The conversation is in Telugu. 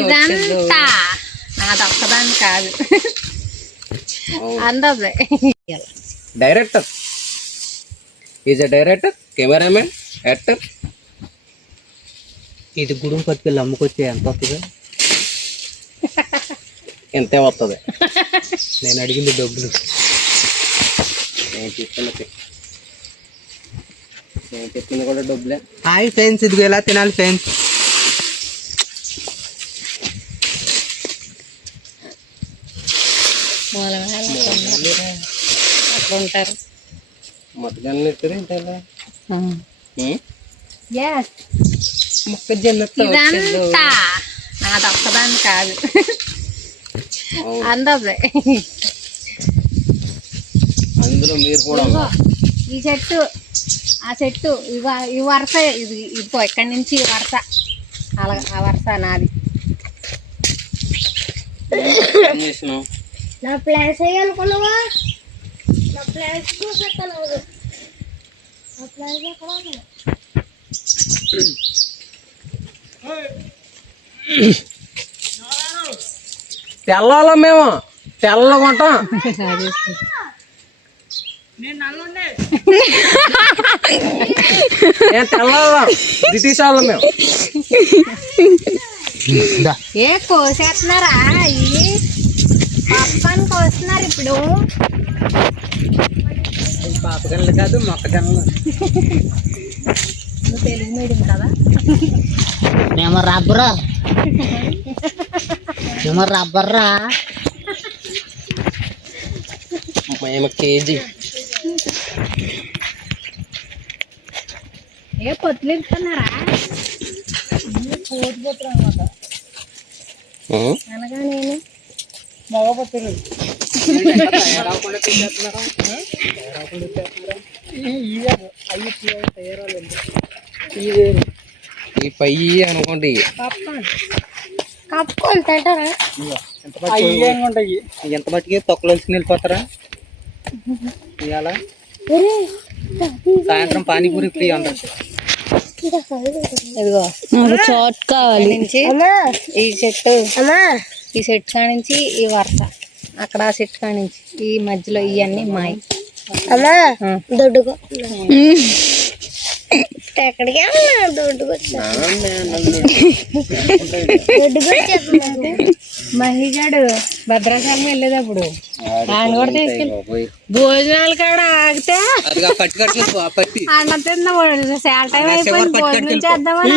ఇదంతా నాది ఒక్కదాన్ని కాదు, అందదే. Director is a director, cameraman, actor. ఇది గుడుం పట్టుకెళ్ళి అమ్ముకొచ్చే ఎంత వస్తుంది? ఎంతే వస్తుంది? నేను అడిగింది డబ్బులు. నేను చెప్పింది కూడా డబ్బులే. హాయ్ ఫ్రెండ్స్, ఇదిగో ఎలా తినాలి ఫ్రెండ్స్. అట్లా ఉంటారు. మొక్కజొన్నలు ఎత్తారు ఏంటలా? ఇదంతా నాది ఒక్కదాన్ని కాదు, అందదే. అందులో మీరు కూడా ఈ చెట్టు ఆ చెట్టు ఈ వరుస, ఇది ఇదిగో ఇక్కడి నుంచి ఈ వరుస, అలా ఆ వరుస నాది. నా ప్లాన్స్ వేయాలనుకున్నావా? నా ప్లాన్స్ చూసేస్తాను. నా ప్లాన్స్ ఎక్కడ ఉన్నాయి? తెల్లాలో మేము తెల్లగా ఉంటాం. తెల్లాలం బ్రిటిష్ వాళ్ళం మేము. ఏ కోసేస్తున్నారా? అయ్యి పప్పని కోస్తున్నారు ఇప్పుడు. పాపగళ్ళు కాదు, మొక్కజొన్నలు. నువ్వు తెలుగు మీడియం కదా? మేము రబ్బరా, మేము రబ్బర్రా. మేము కేజీ. ఏ పొత్తులు ఇస్తున్నారా? కోతిపోతున్నా అనమాట. అనగా నేను మగ పొత్తులు ఈ పై అనుకోండి. కప్పుకొని తింటారా? ఉంటాయి ఎంత మట్టికి తొక్కలు వచ్చి వెళ్ళిపోతారా? ఇవాళ సాయంత్రం పానీపూరి ఫ్రీ అందరు. ఇదిగో చోట్ కావాలి నుంచి ఈ చెట్టు, ఈ చెట్టు కాడ నుంచి ఈ వరుస, అక్కడ ఆ చెట్టు కాడ నుంచి ఈ మధ్యలో ఇవన్నీ మాయి. అమ్మా దొడ్డుకో ఎక్కడికి మహిగాడు భద్రాచలం వెళ్ళేటప్పుడు ఆయన కూడా తీసుకెళ్ళి భోజనాలు కాడ ఆగితే అన్న తిన్న టైం అయిపోయింది, భోజనం చేద్దామని